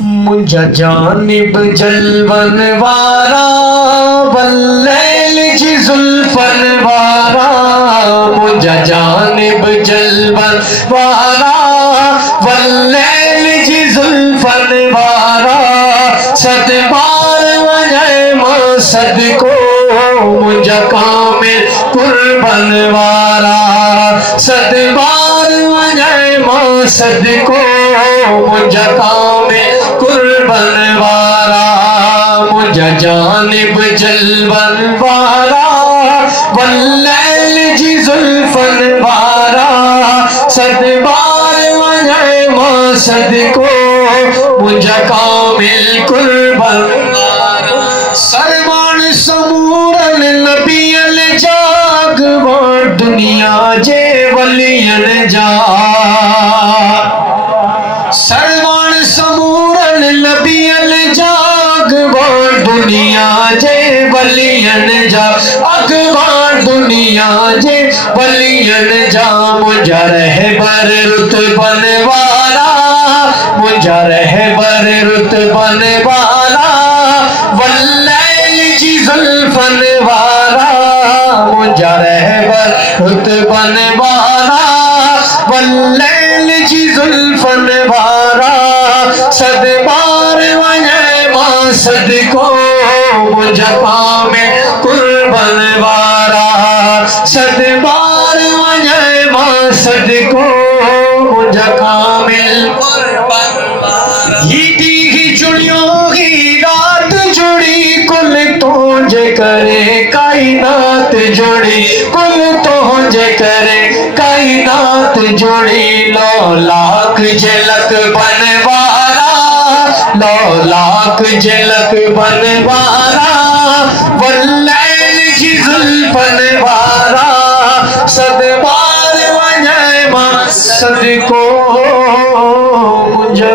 मुझा जानिब जलवन वारा वल्लैल जी जुल्फन वारा, मुझा जानिब जलवन वारा वल्लैल जी जुल्फन वारा, सदबार वजह मसद को मुझा कामिल कुर्बन वारा, सदबार वजह मसद को मुझा कामिल कुर्बन वारा, मुझा जानिब जलवन वारा वल्लैल जी जुल्फन वारा, सदबार वजह मसद को मुझा कामिल कुर्बन वारा, सरमान समूरन नबियन जाग वार दुनिया जे वलियन जा, सरमान समूरन नबियन जाग वार दुनिया जे वलियन जा, अगवार दुनिया जे वलियन जा, मुझा रहबर रुतबन वाला, मुझा रहबर रुतबन वाला वल्लैल जी जुल्फन वारा, मुझा रहबर रुतबन वाला वल्लैल जी जुल्फन वारा, सदबार वजह मसद को मुझा कामिल कुर्बन वारा, सदबार वजह मसद को मुझा कामिल कुर्बन वारा, ही जुड़ियों की रात जुड़ी कुल तोज करे कायनात जुड़ी, कुल तोज करे कायनात जुड़ी, लो लाख झलक बनवारा, लो लाख झलक बनवारा वल्लैल जी जुल्फन वारा, सदबार वजह मसद को मुझा